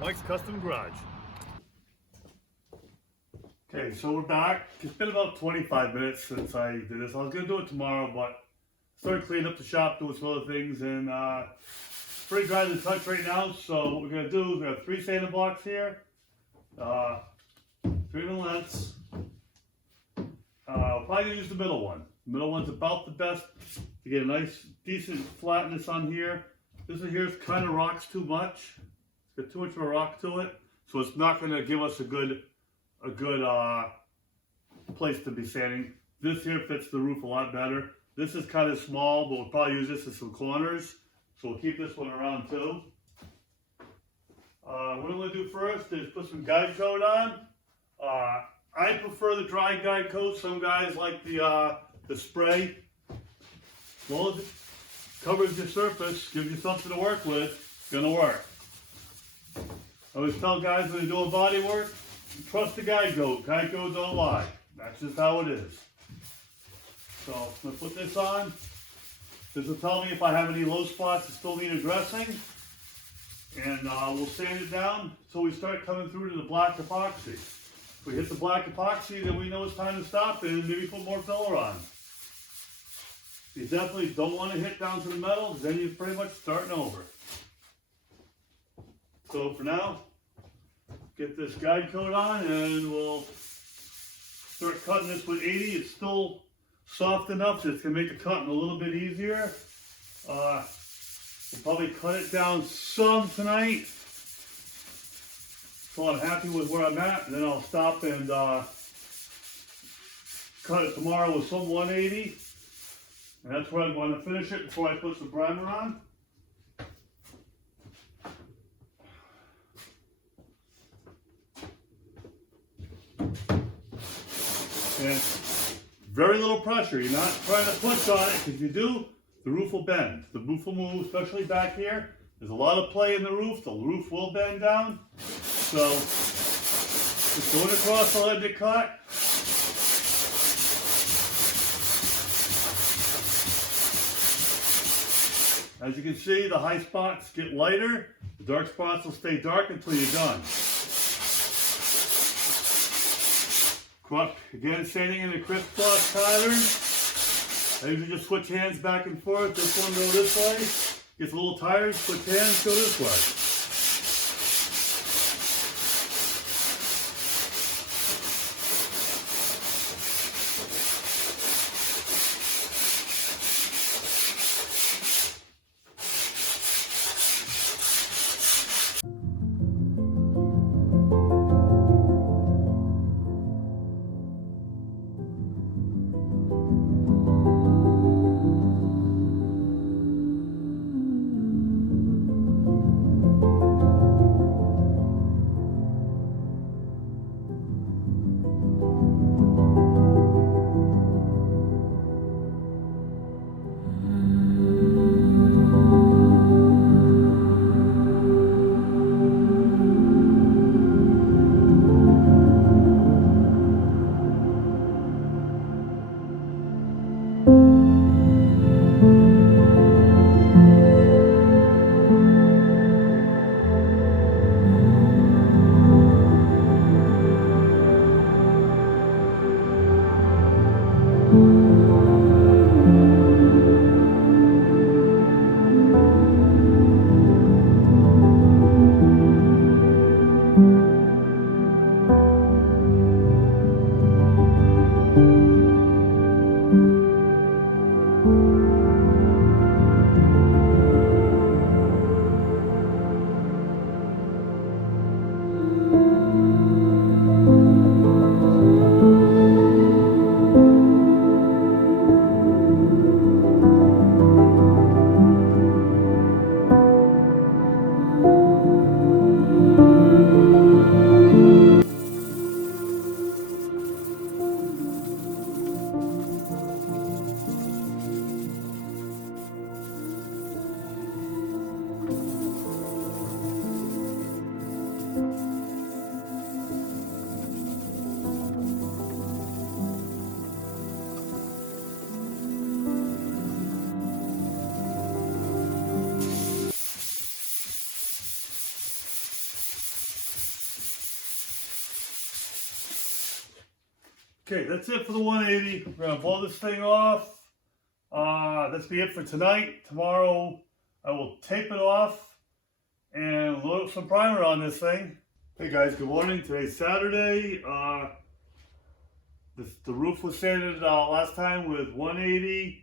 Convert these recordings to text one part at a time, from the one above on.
Mike's Custom Garage. Okay, so we're back. It's been about 25 minutes since I did this. I was going to do it tomorrow, but I started cleaning up the shop, doing some other things, and pretty dry to the touch right now. So what we're going to do is we have 3 sanding blocks here, 3 different lengths. We're probably going to use the middle one. The middle one's about the best to get a nice, decent flatness on here. This one here kind of rocks too much. It's got too much of a rock to it, so it's not going to give us a good place to be sanding. This here fits the roof a lot better. This is kind of small, but we'll probably use this as some corners, so we'll keep this one around too. What I'm going to do first is put some guide coat on. I prefer the dry guide coat. Some guys like the spray. As long as it covers your surface, gives you something to work with, it's going to work. I always tell guys when they're doing body work, trust the guide coat. Guide coat don't lie. That's just how it is. So I'm going to put this on. This will tell me if I have any low spots that still need addressing. And we'll sand it down so we start coming through to the black epoxy. If we hit the black epoxy, then we know it's time to stop and maybe put more filler on. You definitely don't want to hit down to the metal, because then you're pretty much starting over. So for now, get this guide coat on and we'll start cutting this with 80. It's still soft enough that it's going to make the cutting a little bit easier. We'll probably cut it down some tonight, so I'm happy with where I'm at, and then I'll stop and cut it tomorrow with some 180, and that's where I'm going to finish it before I put some primer on. And very little pressure. You're not trying to push on it, because if you do, the roof will bend. The roof will move, especially back here. There's a lot of play in the roof. The roof will bend down. So, just going across the ledge to cut. As you can see, the high spots get lighter. The dark spots will stay dark until you're done. Again, sanding in a crisp gloss pattern. I usually just switch hands back and forth. This one go this way. Gets a little tired, switch hands, go this way. Okay, that's it for the 180. We're gonna blow this thing off. That's be it for tonight. Tomorrow I will tape it off and load some primer on this thing. Hey guys, good morning. Today's Saturday. The roof was sanded last time with 180.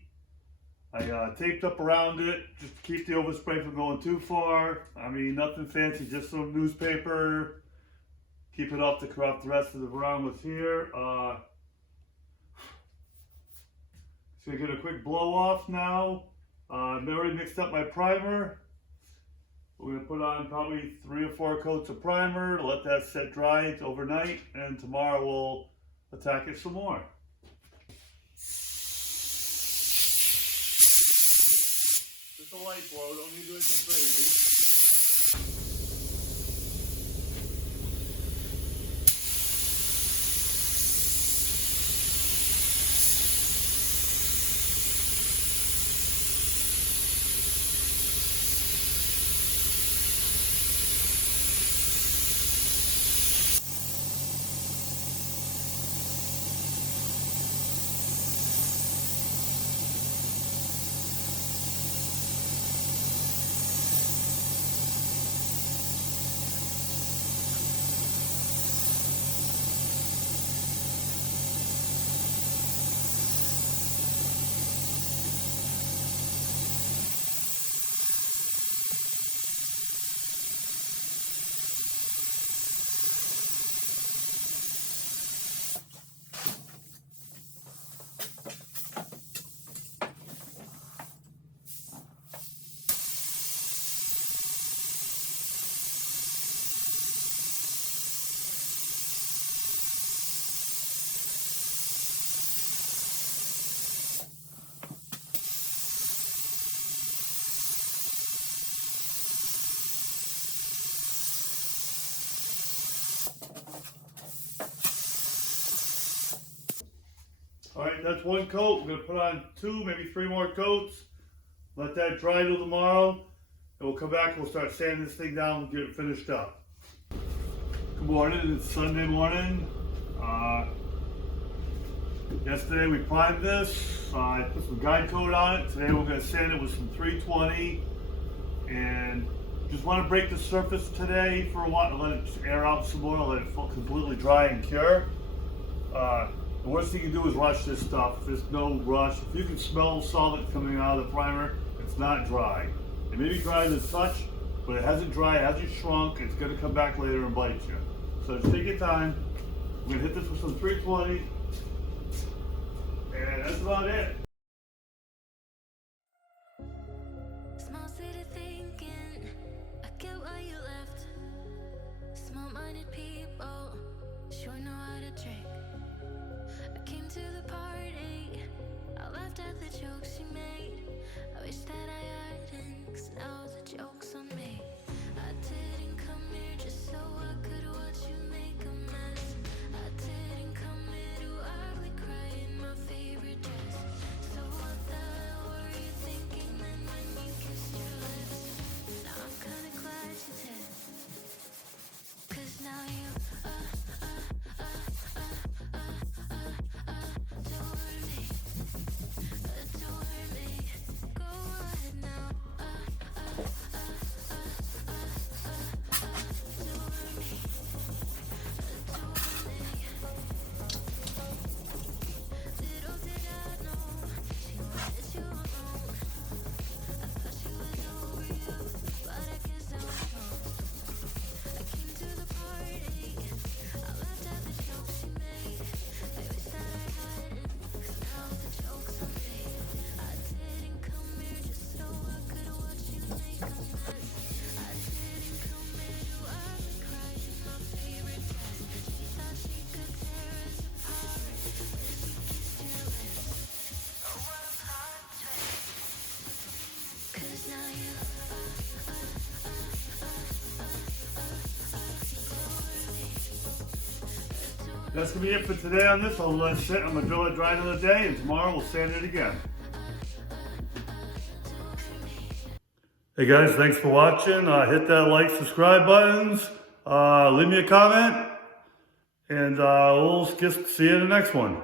I taped up around it just to keep the overspray from going too far. I mean, nothing fancy, just some newspaper. Keep it up to corrupt the rest of the ground was here. So I get a quick blow off now. I've already mixed up my primer. We're going to put on probably 3 or 4 coats of primer, let that set dry overnight, and tomorrow we'll attack it some more. Just a light blow, don't need to do anything crazy. Alright, that's 1 coat. We're going to put on 2, maybe 3 more coats. Let that dry till tomorrow. And we'll come back and we'll start sanding this thing down and get it finished up. Good morning, it's Sunday morning. Yesterday we primed this. I put some guide coat on it. Today we're going to sand it with some 320. And just want to break the surface today for a while and let it air out some more, let it completely dry and cure. The worst thing you can do is rush this stuff. There's no rush. If you can smell solid coming out of the primer, it's not dry. It may be dry as such, but it hasn't dried, it hasn't shrunk. It's going to come back later and bite you. So just take your time. We're going to hit this with some 320. And that's about it. Small city thinking, I get why you left. Small-minded people sure know how to drink. I came to the party, I laughed at the jokes you made. I wish that I hadn't, 'cause now the joke's on me. I didn't come here just so I could watch you make a mess. I didn't come here to ugly cry in my favorite dress. So what the hell were you thinking then when you kissed your lips? Now I'm kinda glad you did, 'cause now you That's going to be it for today on this. I'll let it sit. I'm going to drill it dry another day, and tomorrow we'll sand it again. Hey guys, thanks for watching. Hit that like, subscribe buttons. Leave me a comment. And we'll just see you in the next one.